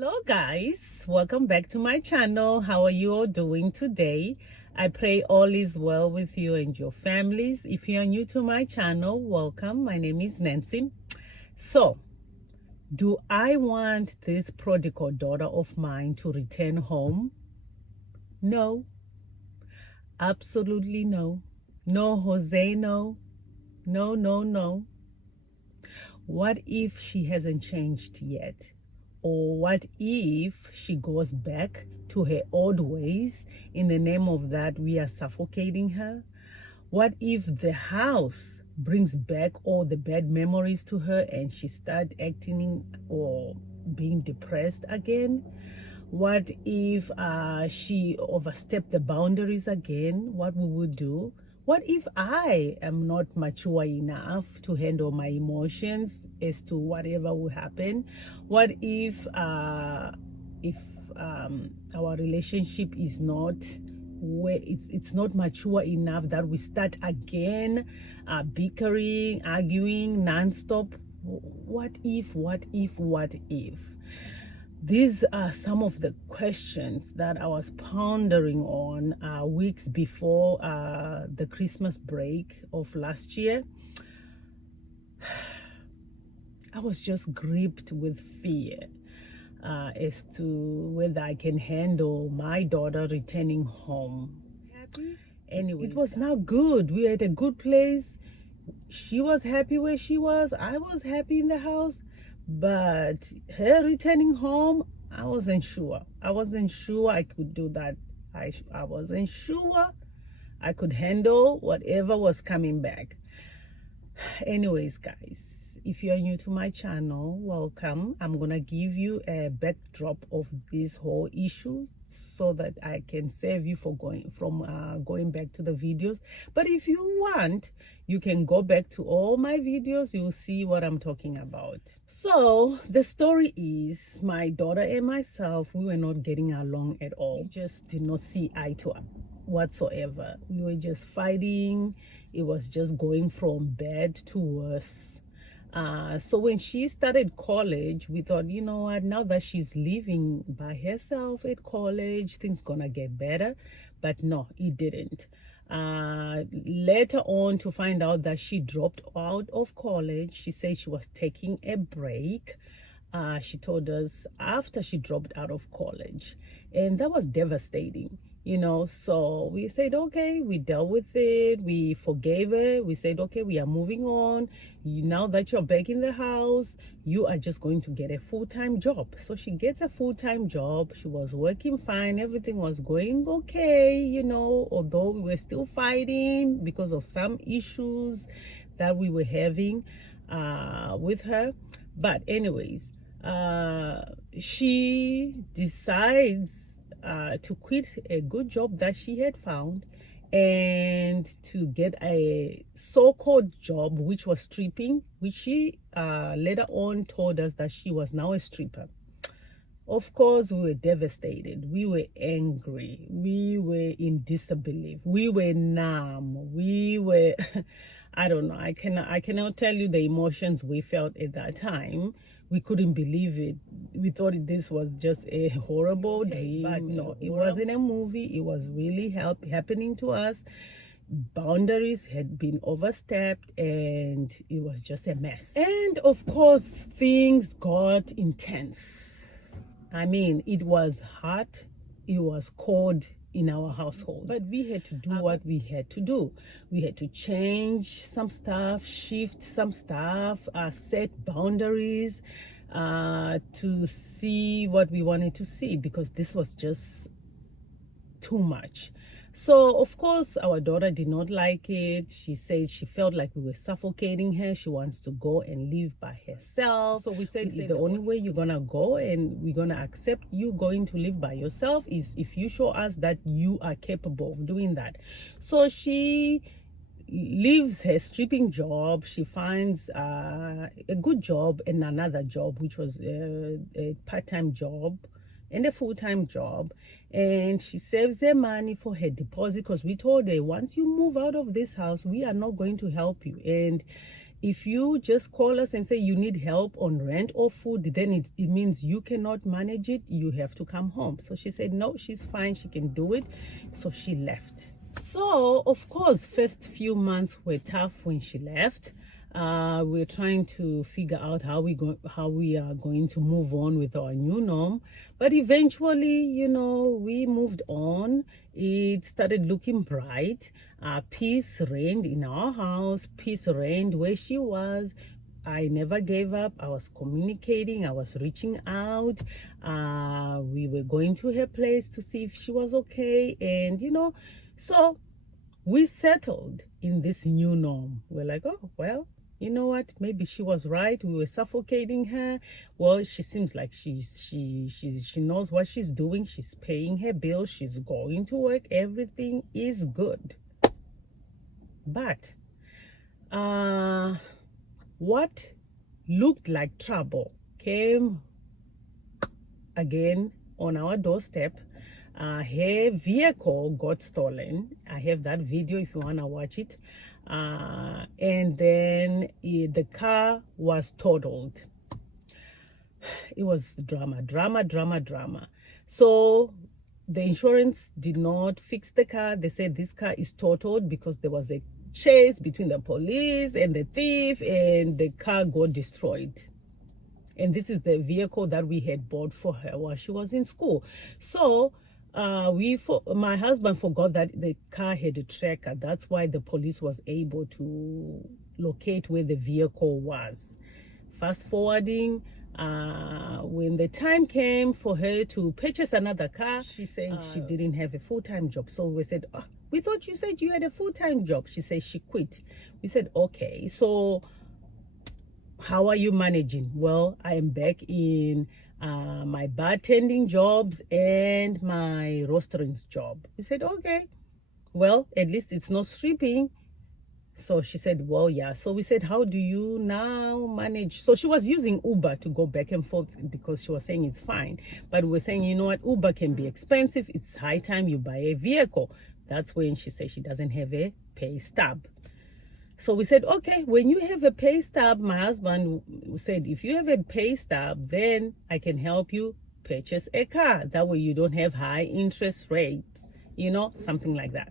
Hello guys, welcome back to my channel. How are you all doing today? I pray all is well with you and your families. If you are new to my channel, welcome. My name is Nancy. So, do I want this prodigal daughter of mine to return home? No, absolutely no. No, Jose, no. No, no, no. What if she hasn't changed yet? Or what if she goes back to her old ways? In the name of that, we are suffocating her. What if the house brings back all the bad memories to her and she start acting or being depressed again? What if she overstepped the boundaries again? What we would do? What if I am not mature enough to handle my emotions as to whatever will happen? What if our relationship is not where it's not mature enough that we start again bickering, arguing nonstop? What if? These are some of the questions that I was pondering on weeks before the Christmas break of last year. I was just gripped with fear as to whether I can handle my daughter returning home. Happy? Anyway, it was now good. We were at a good place. She was happy where she was. I was happy in the house. But her returning home, I wasn't sure. I wasn't sure I could do that. I wasn't sure I could handle whatever was coming back. Anyways, guys, if you're new to my channel, welcome. I'm gonna give you a backdrop of this whole issue so that I can save you for going back to the videos. But if you want, you can go back to all my videos. You'll see what I'm talking about. So the story is, my daughter and myself, we were not getting along at all. We just did not see eye to eye whatsoever. We were just fighting. It was just going from bad to worse. So when she started college, we thought, you know what, now that she's living by herself at college, things gonna get better. But no, it didn't. Later on, to find out that she dropped out of college. She said she was taking a break. She told us after she dropped out of college, and that was devastating. So we said, okay, we dealt with it, we forgave her, we said, okay, we are moving on. Now that you're back in the house, you are just going to get a full-time job. So she gets a full-time job. She was working fine, everything was going okay, although we were still fighting because of some issues that we were having with her. But anyways, she decides to quit a good job that she had found and to get a so-called job, which was stripping, which she later on told us that she was now a stripper. Of course, we were devastated. We were angry. We were in disbelief. We were numb. We were, I don't know. I cannot tell you the emotions we felt at that time. We couldn't believe it. We thought this was just a horrible dream. But no, it wasn't a movie. It was really happening to us. Boundaries had been overstepped and it was just a mess. And of course, things got intense. I mean, it was hot. It was cold in our household, but we had to do what we had to do. We had to change some stuff, shift some stuff, set boundaries to see what we wanted to see, because this was just too much. So of course our daughter did not like it. She said she felt like we were suffocating her. She wants to go and live by herself. So we said the only way you're gonna go and we're gonna accept you going to live by yourself is if you show us that you are capable of doing that. So she leaves her stripping job. She finds a good job and another job, which was a part-time job and a full-time job, and she saves her money for her deposit, because we told her, once you move out of this house, we are not going to help you. And if you just call us and say you need help on rent or food, then it means you cannot manage it. You have to come home. So she said, no, she's fine. She can do it. So she left. So, of course, first few months were tough when she left. We're trying to figure out how we are going to move on with our new norm. But eventually, you know, we moved on. It started looking bright. Peace reigned in our house. Peace reigned where she was. I never gave up. I was communicating. I was reaching out. We were going to her place to see if she was okay. And, you know, so we settled in this new norm. We're like, oh, well, you know what? Maybe she was right. We were suffocating her. Well, she seems like she knows what she's doing. She's paying her bills. She's going to work. Everything is good. But what looked like trouble came again on our doorstep. Her vehicle got stolen. I have that video if you want to watch it. And then the car was totaled. It was drama. So the insurance did not fix the car. They said this car is totaled because there was a chase between the police and the thief, and the car got destroyed. And this is the vehicle that we had bought for her while she was in school. So my husband forgot that the car had a tracker. That's why the police was able to locate where the vehicle was. Fast forwarding, when the time came for her to purchase another car, she said she didn't have a full-time job. So we said, oh, we thought you said you had a full-time job. She said she quit. We said, okay, so how are you managing? Well, I am back in my bartending jobs and my restaurants job. We said, okay, well, at least it's not stripping. So she said, well, yeah. So we said, how do you now manage? So she was using Uber to go back and forth because she was saying it's fine. But we're saying, you know what, Uber can be expensive. It's high time you buy a vehicle. That's when she said she doesn't have a pay stub. So we said, okay, when you have a pay stub, my husband said, if you have a pay stub, then I can help you purchase a car. That way you don't have high interest rates, you know, something like that.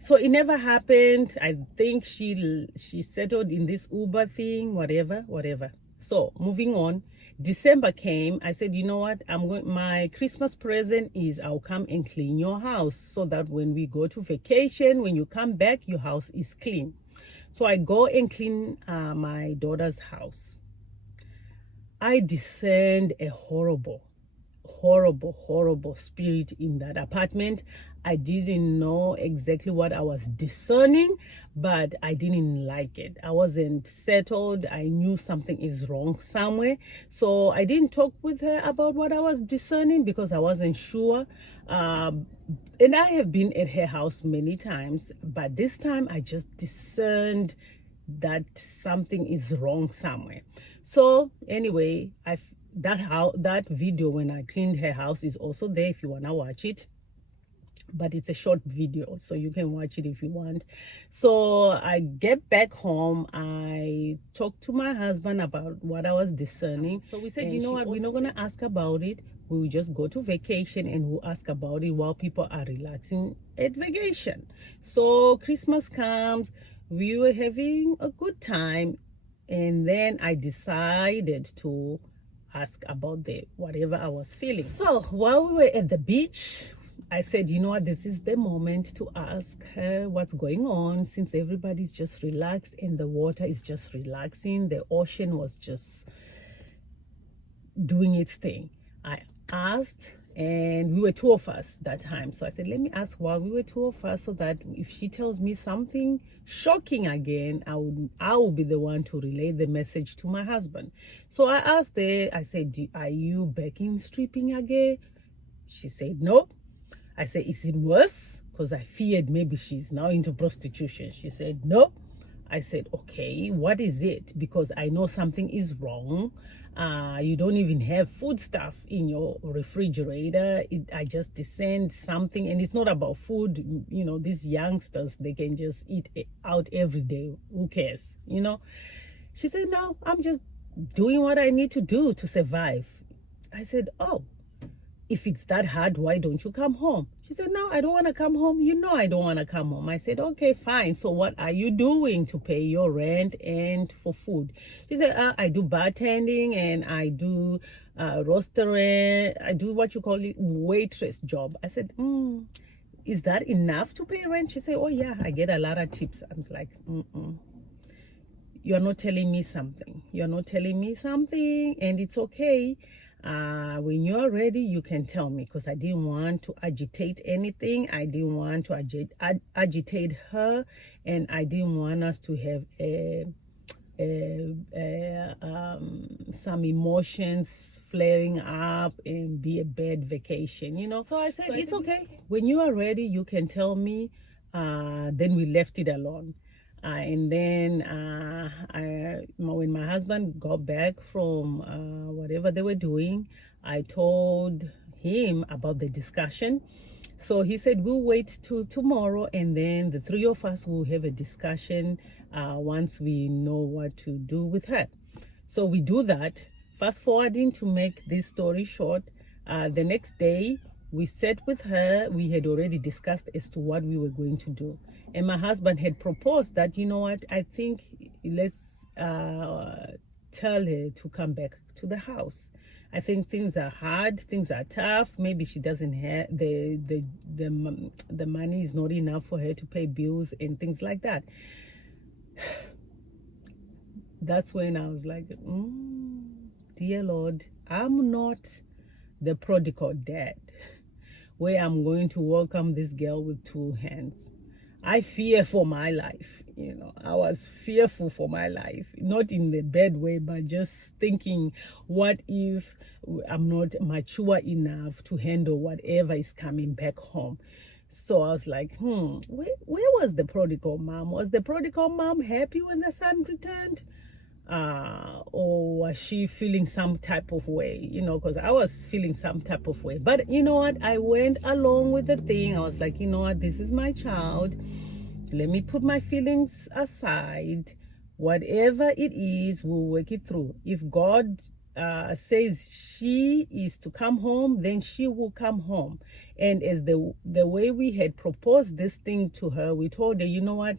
So it never happened. I think she settled in this Uber thing, whatever. So moving on, December came. I said, you know what? My Christmas present is I'll come and clean your house so that when we go to vacation, when you come back, your house is clean. So I go and clean my daughter's house. I discerned a horrible spirit in that apartment. I didn't know exactly what I was discerning, but I didn't like it. I wasn't settled. I knew something is wrong somewhere. So I didn't talk with her about what I was discerning because I wasn't sure. And I have been at her house many times, but this time I just discerned that something is wrong somewhere. So anyway, that video when I cleaned her house is also there if you want to watch it. But it's a short video, so you can watch it if you want. So I get back home. I talked to my husband about what I was discerning. So we said, you know what, we're not going to ask about it. We will just go to vacation and we'll ask about it while people are relaxing at vacation. So Christmas comes. We were having a good time. And then I decided to ask about whatever I was feeling. So while we were at the beach, I said, you know what, this is the moment to ask her what's going on, since everybody's just relaxed and the water is just relaxing. The ocean was just doing its thing. I asked, and we were two of us that time. So I said, let me ask while we were two of us so that if she tells me something shocking again, I will be the one to relay the message to my husband. So I asked her, I said, are you back in stripping again? She said, no. I said, is it worse? Because I feared maybe she's now into prostitution. She said, no, I said, okay, what is it? Because I know something is wrong. You don't even have food stuff in your refrigerator. I just sent something, and it's not about food. You know, these youngsters, they can just eat out every day. Who cares? You know? She said, no, I'm just doing what I need to do to survive. I said, oh, if it's that hard, why don't you come home? She said, no, I don't want to come home. You know I don't want to come home. I said, okay, fine. So what are you doing to pay your rent and for food? She said, I do bartending, and I do restaurant. I do what you call it, waitress job. I said, is that enough to pay rent? She said, oh yeah, I get a lot of tips. I was like, you're not telling me something. You're not telling me something, and it's okay. When you're ready, you can tell me, because I didn't want to agitate anything. I didn't want to agitate her, and I didn't want us to have some emotions flaring up and be a bad vacation, you know. So I said, it's okay. When you are ready, you can tell me. Then we left it alone. And then when my husband got back from whatever they were doing, I told him about the discussion. So he said, we'll wait till tomorrow, and then the three of us will have a discussion once we know what to do with her. So we do that. Fast forwarding, to make this story short, the next day, we sat with her. We had already discussed as to what we were going to do. And my husband had proposed that, you know what, I think let's tell her to come back to the house. I think things are hard, things are tough. Maybe she doesn't have the money is not enough for her to pay bills and things like that. That's when I was like, dear Lord, I'm not the prodigal dad where I'm going to welcome this girl with two hands. I fear for my life. You know, I was fearful for my life, not in the bad way, but just thinking, what if I'm not mature enough to handle whatever is coming back home? So I was like, where was the prodigal mom? Was the prodigal mom happy when the son returned? Or was she feeling some type of way? You know, because I was feeling some type of way. But you know what? I went along with the thing. I was like, you know what? This is my child. Let me put my feelings aside. Whatever it is, we'll work it through. If God says she is to come home, then she will come home. And as the way we had proposed this thing to her, we told her, you know what?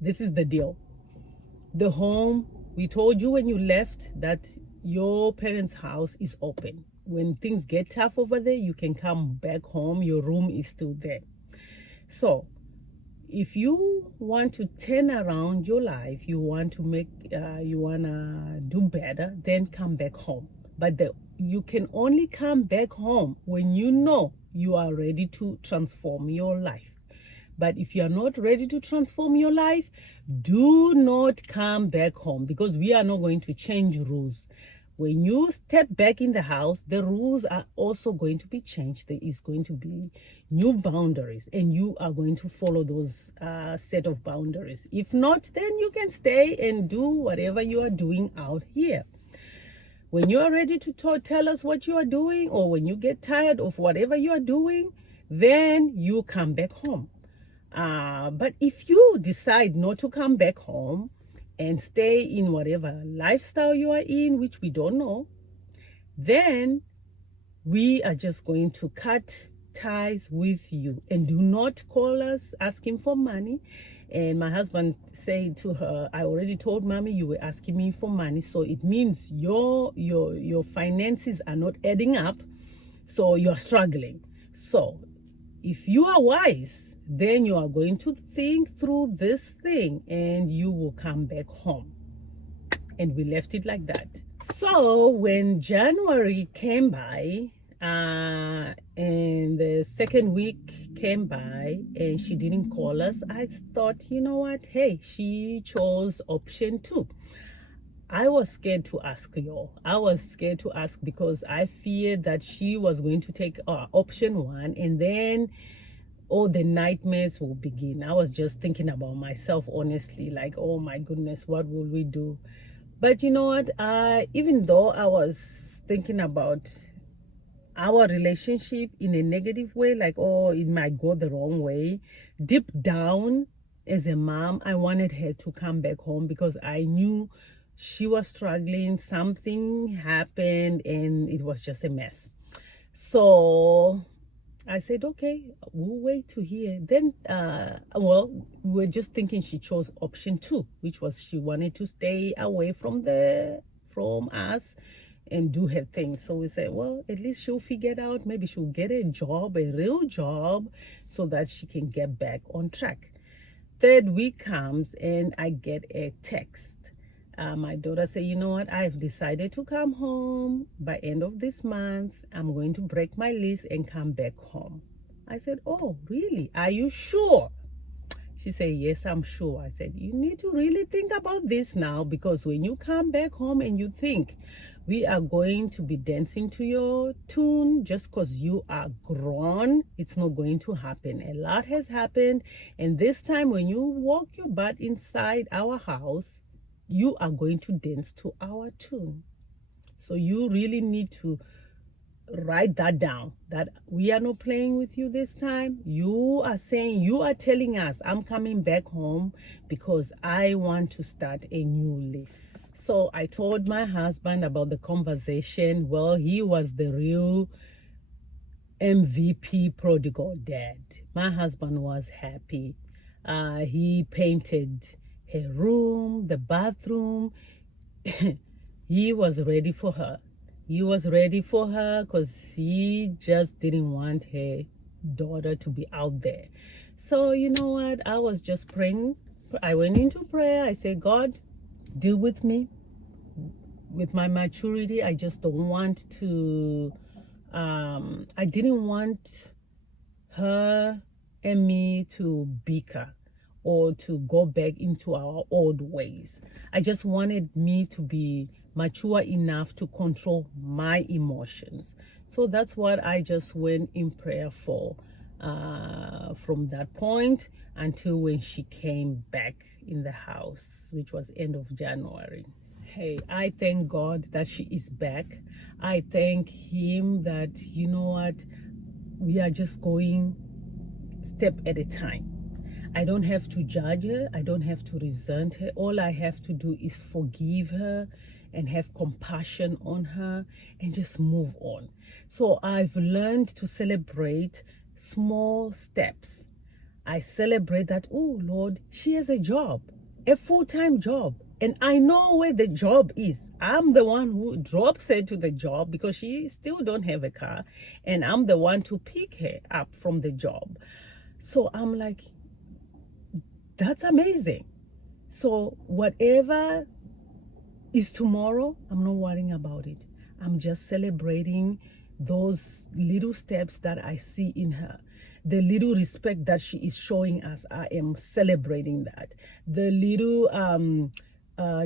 This is the deal. The home, we told you when you left that your parents' house is open. When things get tough over there, you can come back home. Your room is still there. So if you want to turn around your life, you want to do better, then come back home. But you can only come back home when you know you are ready to transform your life. But if you are not ready to transform your life, do not come back home, because we are not going to change rules. When you step back in the house, the rules are also going to be changed. There is going to be new boundaries, and you are going to follow those set of boundaries. If not, then you can stay and do whatever you are doing out here. When you are ready to tell us what you are doing, or when you get tired of whatever you are doing, then you come back home. But if you decide not to come back home and stay in whatever lifestyle you are in, which we don't know, then we are just going to cut ties with you. And do not call us asking for money. And my husband said to her, I already told mommy you were asking me for money, so it means your finances are not adding up, so you're struggling. So if you are wise, then you are going to think through this thing, and you will come back home. And we left it like that. So when January came by, and the second week came by and she didn't call us, I thought, you know what, hey, she chose option 2. I was scared to ask, y'all. I was scared to ask because I feared that she was going to take option 1, and then all the nightmares will begin. I was just thinking about myself, honestly, like, oh my goodness, what will we do? But you know what? Even though I was thinking about our relationship in a negative way, like, oh, it might go the wrong way, deep down, as a mom, I wanted her to come back home because I knew she was struggling. Something happened and it was just a mess. So I said, okay, we'll wait to hear. Then, well, we were just thinking she chose option 2, which was she wanted to stay away from us and do her thing. So we said, well, at least she'll figure it out. Maybe she'll get a job, a real job, so that she can get back on track. Third week comes and I get a text. My daughter said, you know what, I've decided to come home by end of this month. I'm going to break my lease and come back home. I said, oh, really? Are you sure? She said, yes, I'm sure. I said, you need to really think about this now, because when you come back home and you think we are going to be dancing to your tune just because you are grown, it's not going to happen. A lot has happened. And this time when you walk your butt inside our house, you are going to dance to our tune. So you really need to write that down, that we are not playing with you this time. You are telling us, I'm coming back home because I want to start a new life. So I told my husband about the conversation. Well, he was the real MVP prodigal dad. My husband was happy. He painted her room, the bathroom. He was ready for her. He was ready for her because he just didn't want her daughter to be out there. So you know what? I was just praying. I went into prayer. I said, God, deal with me. With my maturity, I just don't want to, I didn't want her and me to bicker or to go back into our old ways. I just wanted me to be mature enough to control my emotions. So that's what I just went in prayer for from that point until when she came back in the house, which was end of January. Hey, I thank God that she is back. I thank him that, you know what, we are just going step at a time. I don't have to judge her. I don't have to resent her. All I have to do is forgive her and have compassion on her and just move on. So I've learned to celebrate small steps. I celebrate that, oh Lord, she has a job, a full-time job. And I know where the job is. I'm the one who drops her to the job because she still don't have a car. And I'm the one to pick her up from the job. So I'm like, that's amazing. So whatever is tomorrow, I'm not worrying about it. I'm just celebrating those little steps that I see in her. The little respect that she is showing us, I am celebrating that. The little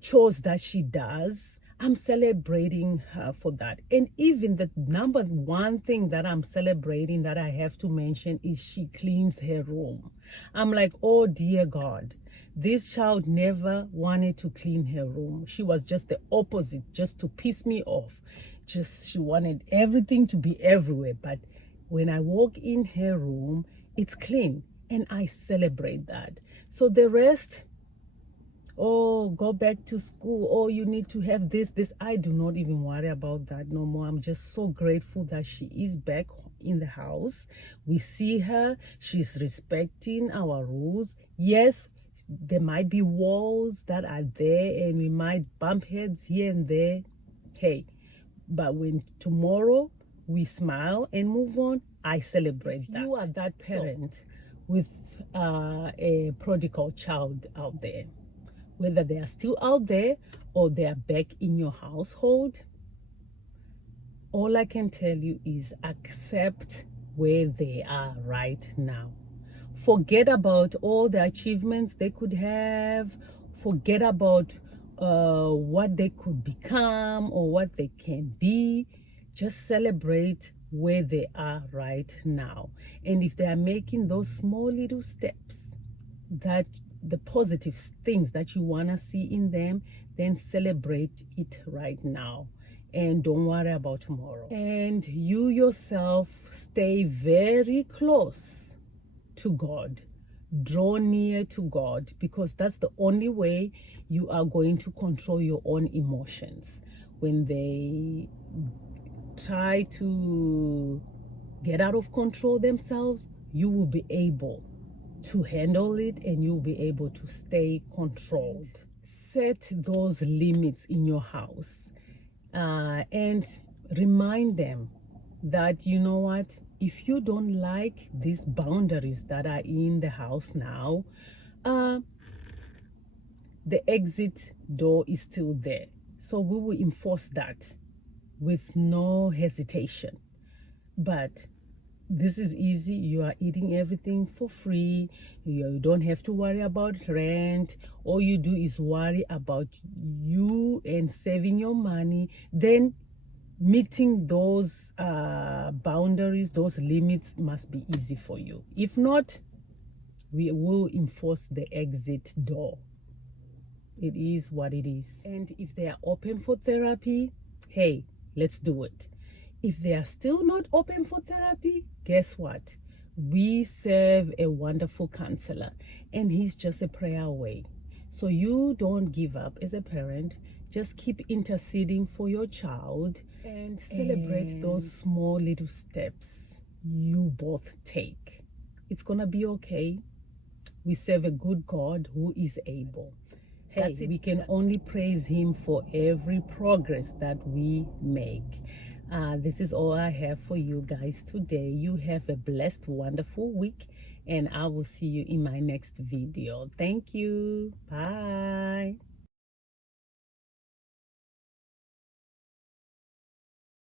chores that she does, I'm celebrating her for that. And even the number one thing that I'm celebrating that I have to mention is she cleans her room. I'm like, oh dear God, this child never wanted to clean her room. She was just the opposite, just to piss me off. Just she wanted everything to be everywhere. But when I walk in her room, it's clean. And I celebrate that. So the rest, oh, go back to school, oh, you need to have this, I do not even worry about that no more. I'm just so grateful that she is back in the house. We see her, she's respecting our rules. Yes, there might be walls that are there and we might bump heads here and there. Hey, but when tomorrow we smile and move on, I celebrate that. You are that parent with a prodigal child out there, whether they are still out there or they are back in your household, all I can tell you is accept where they are right now. Forget about all the achievements they could have. Forget about what they could become or what they can be. Just celebrate where they are right now. And if they are making those small little steps, that the positive things that you want to see in them, then celebrate it right now and don't worry about tomorrow. And you yourself stay very close to God. Draw near to God, because that's the only way you are going to control your own emotions. When they try to get out of control themselves, you will be able to handle it and you'll be able to stay controlled. Set those limits in your house and remind them that, you know what, if you don't like these boundaries that are in the house now, the exit door is still there. So we will enforce that with no hesitation. But this is easy. You are eating everything for free. You don't have to worry about rent. All you do is worry about you and saving your money. Then meeting those boundaries, those limits must be easy for you. If not, we will enforce the exit door. It is what it is. And if they are open for therapy, hey, let's do it. If they are still not open for therapy, guess what? We serve a wonderful counselor, and he's just a prayer away. So you don't give up as a parent. Just keep interceding for your child and celebrate those small little steps you both take. It's gonna be okay. We serve a good God who is able. Hey, we can only praise him for every progress that we make. This is all I have for you guys today. You have a blessed, wonderful week, and I will see you in my next video. Thank you. Bye.